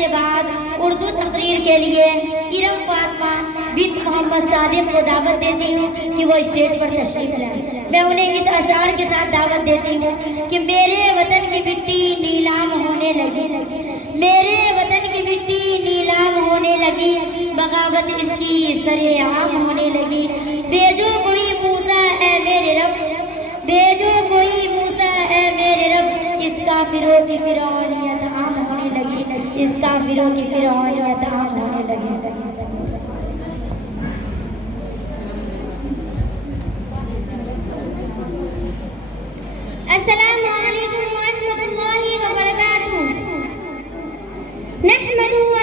کے بعد اردو تقریر کے لیے ارم فاطمہ بنت محمد صادق کو دعوت دیتی ہوں کہ وہ اسٹیج پر تشریف لائیں. میں انہیں اس اشعار کے ساتھ دعوت دیتی ہوں کہ میرے وطن کی مٹی نیلام ہونے لگی, میرے وطن کی مٹی نیلام ہونے لگی, بغاوت اس کی سرے عام ہونے لگی. بھیجو کوئی موسیٰ اے میرے رب, بھیجو کوئی موسیٰ اے میرے رب, اس کافروں کی فرعونیت عام ہونے لگی, اس کافروں کی فرعونیت عام ہونے لگی. السلام علیکم ورحمۃ اللہ وبرکاتہ. نحمده